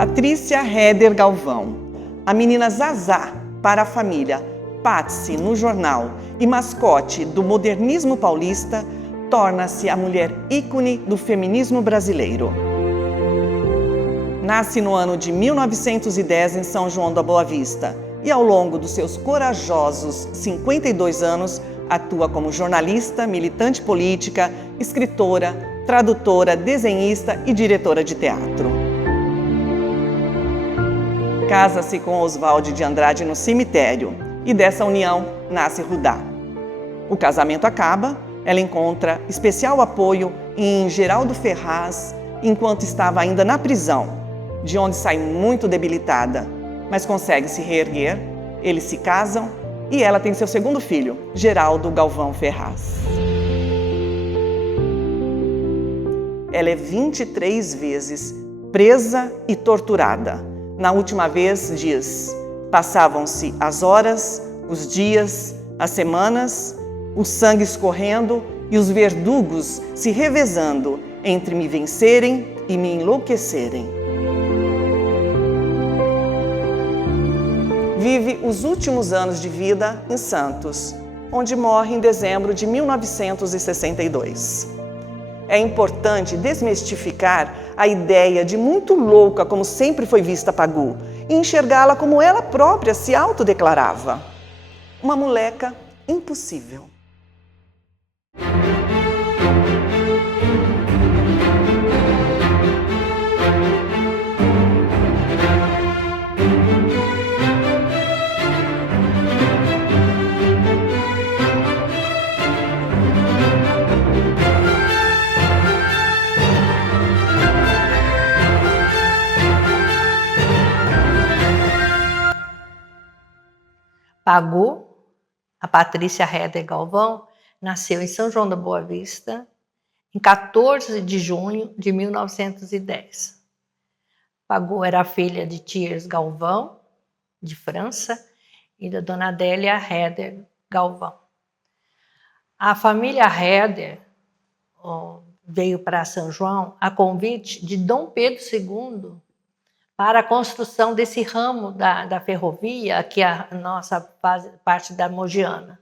Patrícia Heder Galvão, a menina Zazá para a família, Patsy no jornal e mascote do modernismo paulista, torna-se a mulher ícone do feminismo brasileiro. Nasce no ano de 1910 em São João da Boa Vista e ao longo dos seus corajosos 52 anos atua como jornalista, militante política, escritora, tradutora, desenhista e diretora de teatro. Casa-se com Oswald de Andrade no cemitério e dessa união nasce Rudá. O casamento acaba, ela encontra especial apoio em Geraldo Ferraz enquanto estava ainda na prisão, de onde sai muito debilitada, mas consegue se reerguer, eles se casam e ela tem seu segundo filho, Geraldo Galvão Ferraz. Ela é 23 vezes presa e torturada. Na última vez, diz, passavam-se as horas, os dias, as semanas, o sangue escorrendo e os verdugos se revezando entre me vencerem e me enlouquecerem. Vive os últimos anos de vida em Santos, onde morre em dezembro de 1962. É importante desmistificar a ideia de muito louca como sempre foi vista Pagu e enxergá-la como ela própria se autodeclarava. Uma moleca impossível. Pagu, a Patrícia Heder Galvão, nasceu em São João da Boa Vista, em 14 de junho de 1910. Pagu era filha de Thiers Galvão, de França, e da dona Adélia Heder Galvão. A família Heder veio para São João a convite de Dom Pedro II para a construção desse ramo da ferrovia, aqui a nossa parte da Mogiana.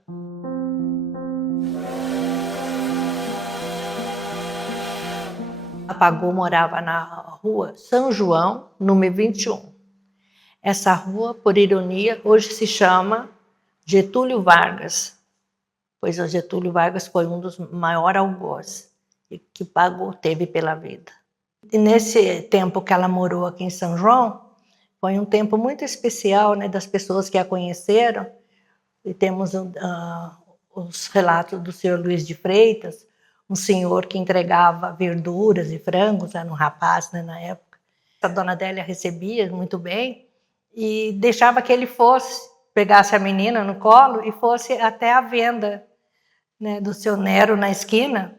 A Pagu morava na rua São João, número 21. Essa rua, por ironia, hoje se chama Getúlio Vargas, pois o Getúlio Vargas foi um dos maiores algozes que Pagu teve pela vida. E nesse tempo que ela morou aqui em São João, foi um tempo muito especial, né, das pessoas que a conheceram. E temos os relatos do senhor Luiz de Freitas, um senhor que entregava verduras e frangos, era um rapaz, né, na época. A dona Adélia recebia muito bem e deixava que ele pegasse a menina no colo e fosse até a venda, né, do seu Nero na esquina,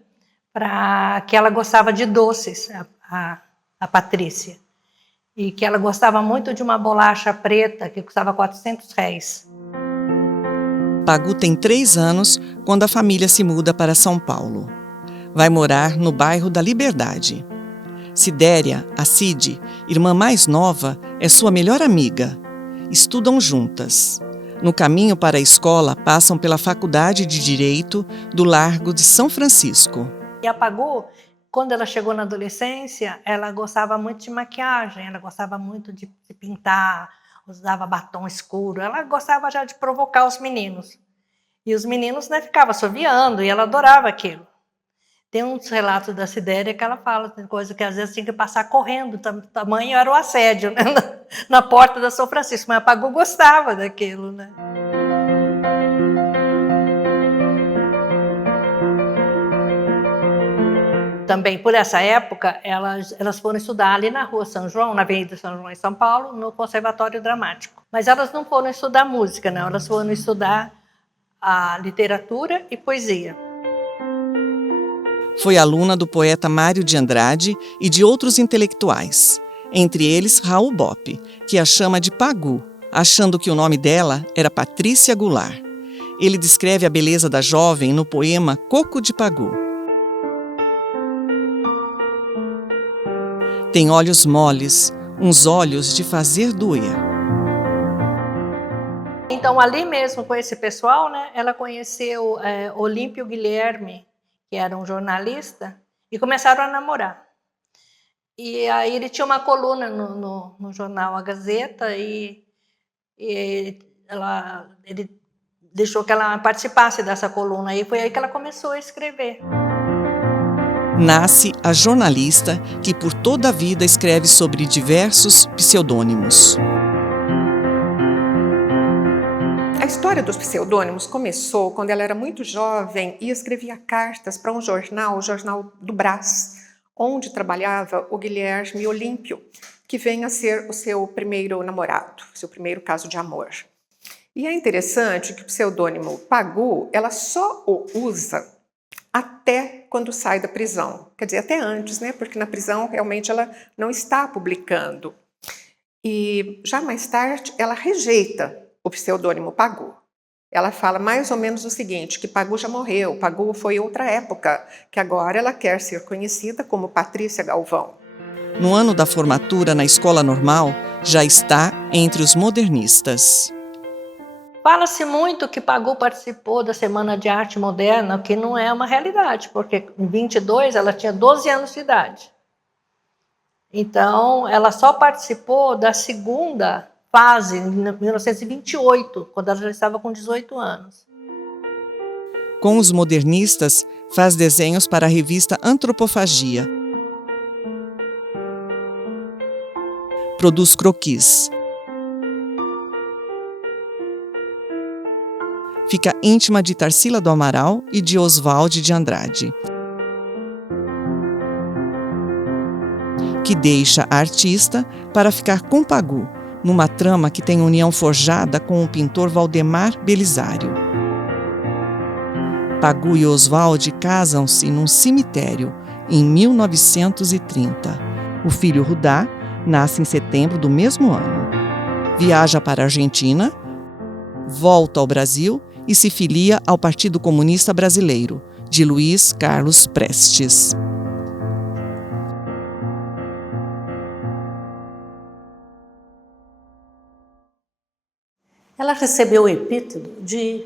para que ela gostava de doces, a Patrícia, e que ela gostava muito de uma bolacha preta que custava R$400. Pagu tem 3 anos quando a família se muda para São Paulo. Vai morar no bairro da Liberdade. Sidéria, a Cid, irmã mais nova, é sua melhor amiga. Estudam juntas. No caminho para a escola, passam pela Faculdade de Direito do Largo de São Francisco. E a Pagu, quando ela chegou na adolescência, ela gostava muito de maquiagem, ela gostava muito de pintar, usava batom escuro, ela gostava já de provocar os meninos. E os meninos, né, ficavam assoviando, e ela adorava aquilo. Tem uns relatos da Sidéria que ela fala, tem coisa que às vezes tinha que passar correndo, tamanho era o assédio, né, na porta da São Francisco, mas a Pagu gostava daquilo, né. Também por essa época, elas foram estudar ali na Rua São João, na Avenida São João, em São Paulo, no Conservatório Dramático. Mas elas não foram estudar música, não, elas foram estudar a literatura e poesia. Foi aluna do poeta Mário de Andrade e de outros intelectuais, entre eles Raul Bopp, que a chama de Pagu, achando que o nome dela era Patrícia Goulart. Ele descreve a beleza da jovem no poema Coco de Pagu. Tem olhos moles, uns olhos de fazer doer. Então, ali mesmo com esse pessoal, né, ela conheceu Olímpio Guilherme, que era um jornalista, e começaram a namorar. E aí ele tinha uma coluna no jornal A Gazeta e ele deixou que ela participasse dessa coluna. E foi aí que ela começou a escrever. Nasce a jornalista que por toda a vida escreve sobre diversos pseudônimos. A história dos pseudônimos começou quando ela era muito jovem e escrevia cartas para um jornal, o Jornal do Brás, onde trabalhava o Guilherme Olímpio, que vem a ser o seu primeiro namorado, seu primeiro caso de amor. E é interessante que o pseudônimo Pagu, ela só o usa até quando sai da prisão. Quer dizer, até antes, né? Porque na prisão realmente ela não está publicando. E já mais tarde ela rejeita o pseudônimo Pagu. Ela fala mais ou menos o seguinte, que Pagu já morreu, Pagu foi outra época, que agora ela quer ser conhecida como Patrícia Galvão. No ano da formatura na escola normal, já está entre os modernistas. Fala-se muito que Pagu participou da Semana de Arte Moderna, o que não é uma realidade, porque em 22 ela tinha 12 anos de idade. Então, ela só participou da segunda fase, em 1928, quando ela já estava com 18 anos. Com os modernistas, faz desenhos para a revista Antropofagia. Produz croquis. Fica íntima de Tarsila do Amaral e de Oswald de Andrade, que deixa a artista para ficar com Pagu, numa trama que tem união forjada com o pintor Valdemar Belisário. Pagu e Oswald casam-se num cemitério em 1930. O filho Rudá nasce em setembro do mesmo ano. Viaja para a Argentina, volta ao Brasil e se filia ao Partido Comunista Brasileiro, de Luiz Carlos Prestes. Ela recebeu o epíteto de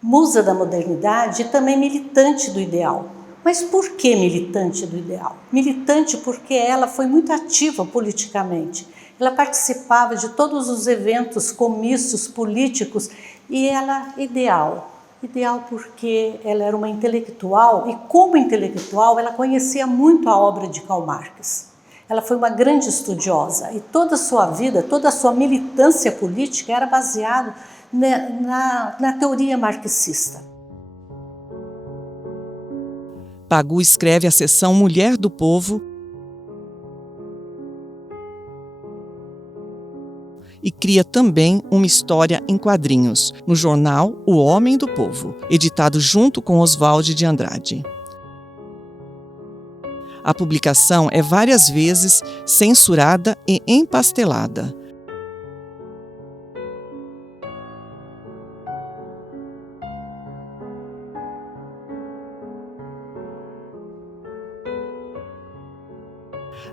musa da modernidade e também militante do ideal. Mas por que militante do ideal? Militante porque ela foi muito ativa politicamente. Ela participava de todos os eventos, comícios políticos e ela ideal. Ideal porque ela era uma intelectual e como intelectual ela conhecia muito a obra de Karl Marx. Ela foi uma grande estudiosa e toda a sua vida, toda a sua militância política era baseada na teoria marxista. Pagu escreve a seção Mulher do Povo e cria também uma história em quadrinhos, no jornal O Homem do Povo, editado junto com Oswald de Andrade. A publicação é várias vezes censurada e empastelada.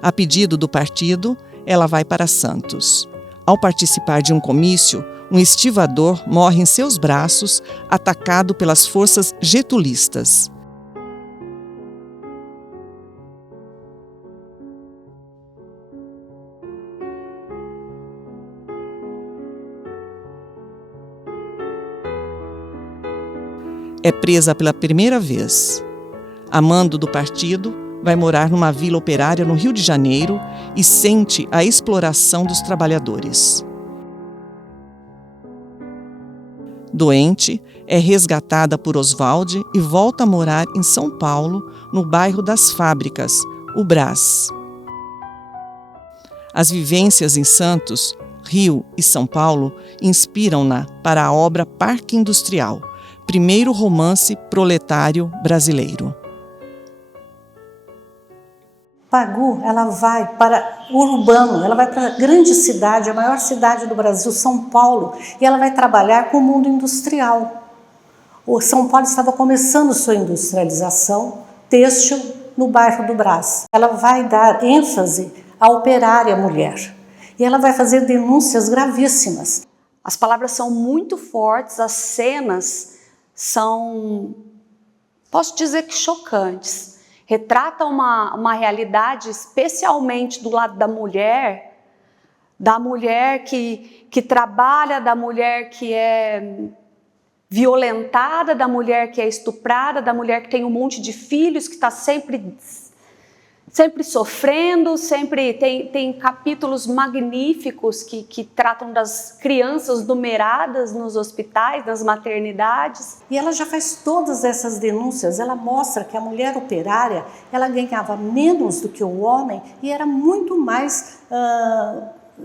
A pedido do partido, ela vai para Santos. Ao participar de um comício, um estivador morre em seus braços, atacado pelas forças getulistas. É presa pela primeira vez. A mando do partido, vai morar numa vila operária no Rio de Janeiro e sente a exploração dos trabalhadores. Doente, é resgatada por Oswald e volta a morar em São Paulo, no bairro das Fábricas, o Brás. As vivências em Santos, Rio e São Paulo inspiram-na para a obra Parque Industrial, primeiro romance proletário brasileiro. Pagu, ela vai para o urbano, ela vai para a grande cidade, a maior cidade do Brasil, São Paulo, e ela vai trabalhar com o mundo industrial. O São Paulo estava começando sua industrialização têxtil no bairro do Brás. Ela vai dar ênfase à operária mulher. E ela vai fazer denúncias gravíssimas. As palavras são muito fortes, as cenas são, posso dizer que chocantes. Retrata uma realidade, especialmente do lado da mulher que trabalha, da mulher que é violentada, da mulher que é estuprada, da mulher que tem um monte de filhos, que está sempre sofrendo, sempre tem capítulos magníficos que tratam das crianças numeradas nos hospitais, nas maternidades. E ela já faz todas essas denúncias, ela mostra que a mulher operária, ela ganhava menos do que o homem e era muito mais,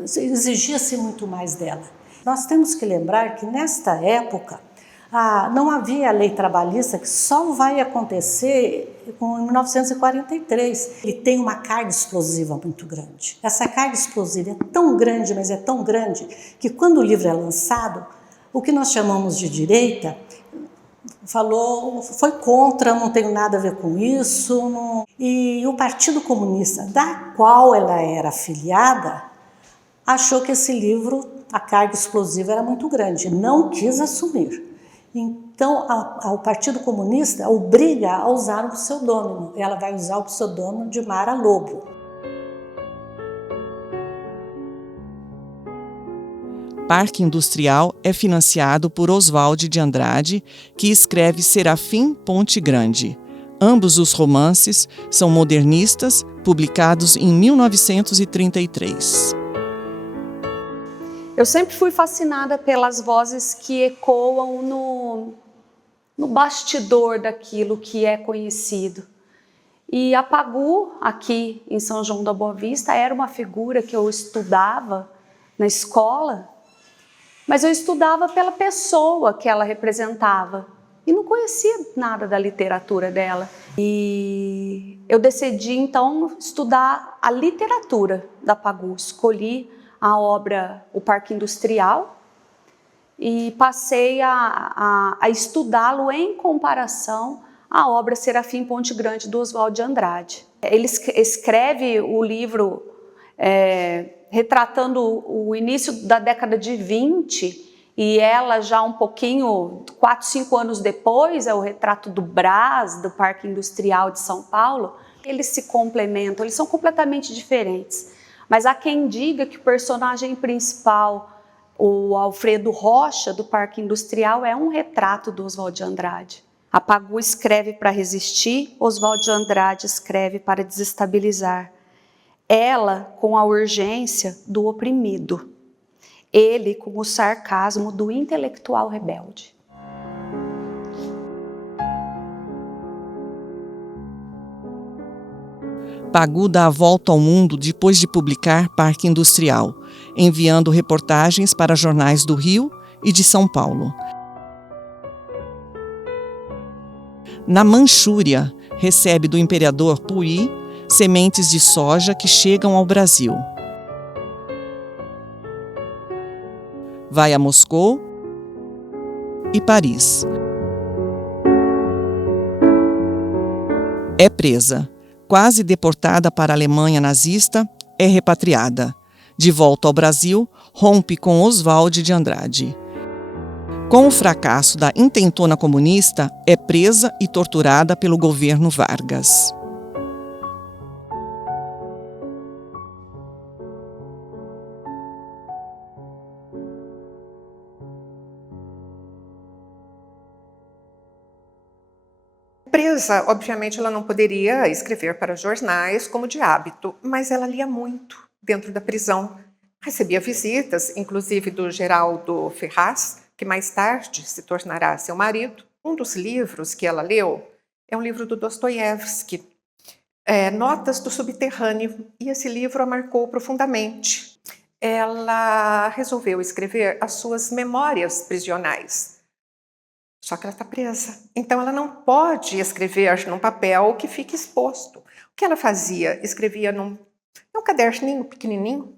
exigia-se muito mais dela. Nós temos que lembrar que nesta época, não havia a lei trabalhista, que só vai acontecer em 1943. Ele tem uma carga explosiva muito grande. Essa carga explosiva é tão grande, mas é tão grande, que quando o livro é lançado, o que nós chamamos de direita foi contra, não tenho nada a ver com isso. Não. E o Partido Comunista, da qual ela era afiliada, achou que esse livro, a carga explosiva era muito grande, não quis assumir. Então, o Partido Comunista obriga a usar um pseudônimo. Ela vai usar o pseudônimo de Mara Lobo. Parque Industrial é financiado por Oswald de Andrade, que escreve Serafim Ponte Grande. Ambos os romances são modernistas, publicados em 1933. Eu sempre fui fascinada pelas vozes que ecoam no bastidor daquilo que é conhecido. E a Pagu, aqui em São João da Boa Vista, era uma figura que eu estudava na escola, mas eu estudava pela pessoa que ela representava e não conhecia nada da literatura dela. E eu decidi, então, estudar a literatura da Pagu. Escolhi a obra O Parque Industrial e passei a estudá-lo em comparação à obra Serafim Ponte Grande, do Oswald de Andrade. Ele escreve o livro retratando o início da década de 20 e ela já um pouquinho, 4, 5 anos depois, é o retrato do Brás, do Parque Industrial de São Paulo. Eles se complementam, eles são completamente diferentes. Mas há quem diga que o personagem principal, o Alfredo Rocha, do Parque Industrial, é um retrato do Oswald de Andrade. A Pagu escreve para resistir, Oswald de Andrade escreve para desestabilizar. Ela com a urgência do oprimido, ele com o sarcasmo do intelectual rebelde. Pagu dá a volta ao mundo depois de publicar Parque Industrial, enviando reportagens para jornais do Rio e de São Paulo. Na Manchúria, recebe do imperador Puyi sementes de soja que chegam ao Brasil. Vai a Moscou e Paris. É presa. Quase deportada para a Alemanha nazista, é repatriada. De volta ao Brasil, rompe com Oswald de Andrade. Com o fracasso da intentona comunista, é presa e torturada pelo governo Vargas. Presa, obviamente, ela não poderia escrever para jornais como de hábito, mas ela lia muito dentro da prisão. Recebia visitas, inclusive do Geraldo Ferraz, que mais tarde se tornará seu marido. Um dos livros que ela leu é um livro do Dostoiévski, Notas do Subterrâneo, e esse livro a marcou profundamente. Ela resolveu escrever as suas memórias prisionais. Só que ela está presa, então ela não pode escrever num papel que fique exposto. O que ela fazia? Escrevia num caderninho pequenininho,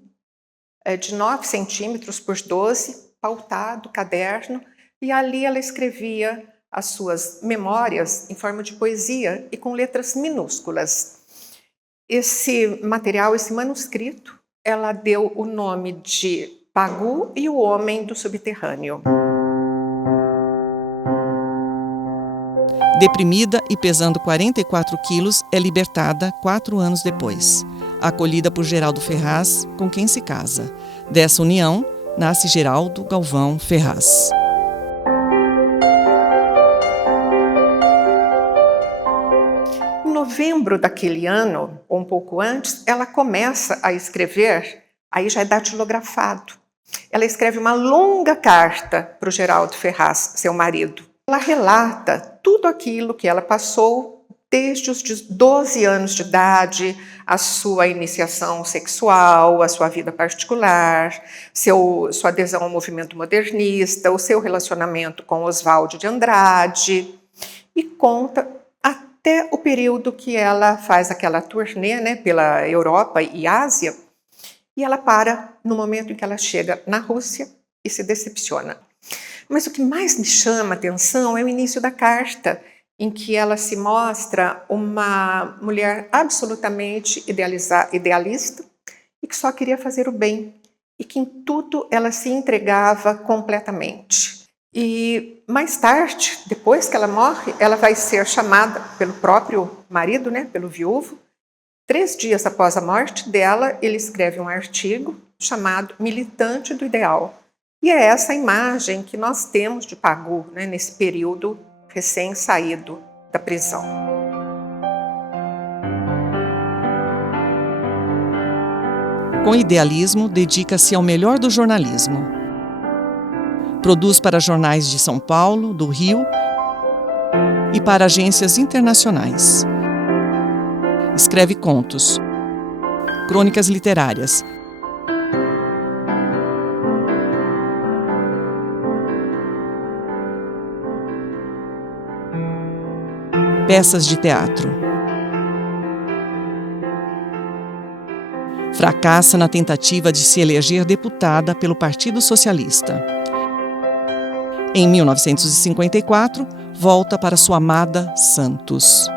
de 9 centímetros por 12, pautado, caderno, e ali ela escrevia as suas memórias em forma de poesia e com letras minúsculas. Esse material, esse manuscrito, ela deu o nome de Pagu e o Homem do Subterrâneo. Deprimida e pesando 44 quilos, é libertada 4 anos depois, acolhida por Geraldo Ferraz, com quem se casa. Dessa união, nasce Geraldo Galvão Ferraz. Em novembro daquele ano, ou um pouco antes, ela começa a escrever, aí já é datilografado. Ela escreve uma longa carta para o Geraldo Ferraz, seu marido. Ela relata tudo aquilo que ela passou desde os 12 anos de idade, a sua iniciação sexual, a sua vida particular, sua adesão ao movimento modernista, o seu relacionamento com Oswald de Andrade, e conta até o período que ela faz aquela turnê, né, pela Europa e Ásia, e ela para no momento em que ela chega na Rússia e se decepciona. Mas o que mais me chama a atenção é o início da carta, em que ela se mostra uma mulher absolutamente idealista e que só queria fazer o bem, e que em tudo ela se entregava completamente. E mais tarde, depois que ela morre, ela vai ser chamada pelo próprio marido, né, pelo viúvo. 3 dias após a morte dela, ele escreve um artigo chamado Militante do Ideal. E é essa imagem que nós temos de Pagu, né, nesse período recém-saído da prisão. Com idealismo, dedica-se ao melhor do jornalismo. Produz para jornais de São Paulo, do Rio e para agências internacionais. Escreve contos, crônicas literárias, peças de teatro. Fracassa na tentativa de se eleger deputada pelo Partido Socialista. Em 1954, volta para sua amada Santos.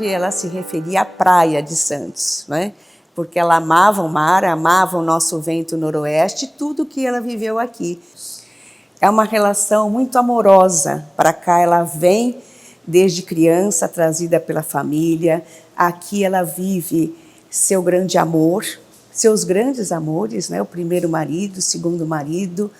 Ela se referia à praia de Santos, né? Porque ela amava o mar, amava o nosso vento noroeste, tudo que ela viveu aqui. É uma relação muito amorosa. Para cá ela vem desde criança, trazida pela família. Aqui ela vive seu grande amor, seus grandes amores, né? O primeiro marido, o segundo marido.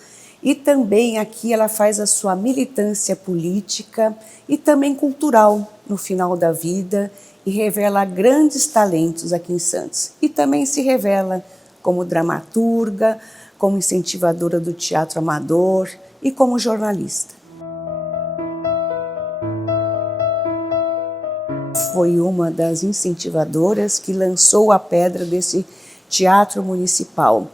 E também aqui ela faz a sua militância política e também cultural no final da vida, e revela grandes talentos aqui em Santos. E também se revela como dramaturga, como incentivadora do teatro amador e como jornalista. Foi uma das incentivadoras que lançou a pedra desse teatro municipal.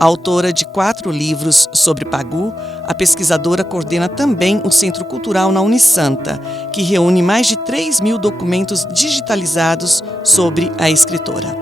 Autora de 4 livros sobre Pagu, a pesquisadora coordena também o Centro Cultural na Unisanta, que reúne mais de 3.000 documentos digitalizados sobre a escritora.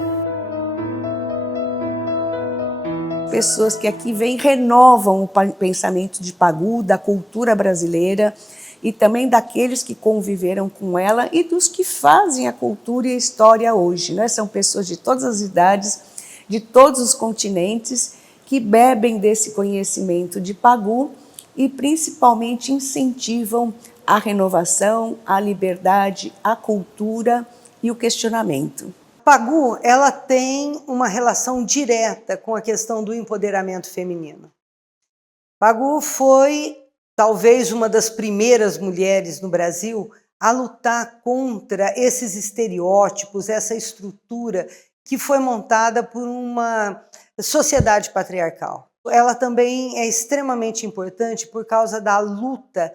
Pessoas que aqui vêm renovam o pensamento de Pagu, da cultura brasileira e também daqueles que conviveram com ela e dos que fazem a cultura e a história hoje, né? São pessoas de todas as idades, de todos os continentes, que bebem desse conhecimento de Pagu e principalmente incentivam a renovação, a liberdade, a cultura e o questionamento. Pagu, ela tem uma relação direta com a questão do empoderamento feminino. Pagu foi talvez uma das primeiras mulheres no Brasil a lutar contra esses estereótipos, essa estrutura que foi montada por uma sociedade patriarcal. Ela também é extremamente importante por causa da luta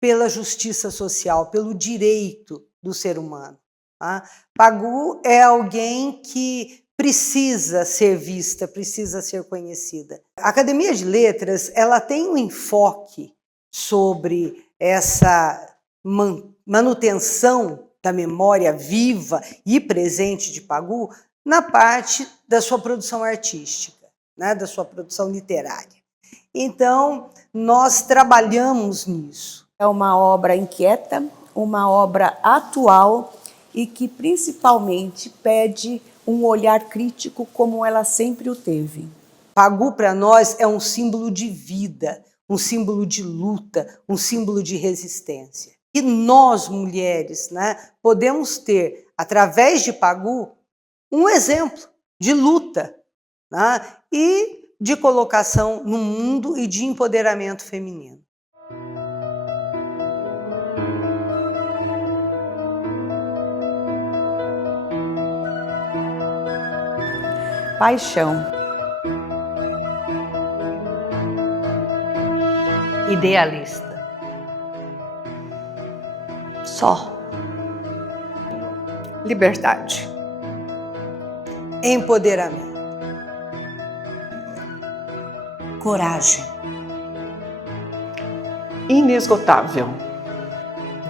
pela justiça social, pelo direito do ser humano. Tá? Pagu é alguém que precisa ser vista, precisa ser conhecida. A Academia de Letras, ela tem um enfoque sobre essa manutenção da memória viva e presente de Pagu na parte da sua produção artística, né, da sua produção literária. Então, nós trabalhamos nisso. É uma obra inquieta, uma obra atual e que principalmente pede um olhar crítico como ela sempre o teve. Pagu para nós é um símbolo de vida, um símbolo de luta, um símbolo de resistência. E nós, mulheres, né, podemos ter, através de Pagu, um exemplo de luta, né, e de colocação no mundo e de empoderamento feminino. Paixão. Idealista. Só. Liberdade. Empoderamento. Coragem. Inesgotável.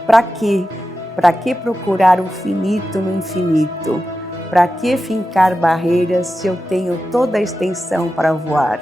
Para quê? Para que procurar o finito no infinito? Para que fincar barreiras se eu tenho toda a extensão para voar?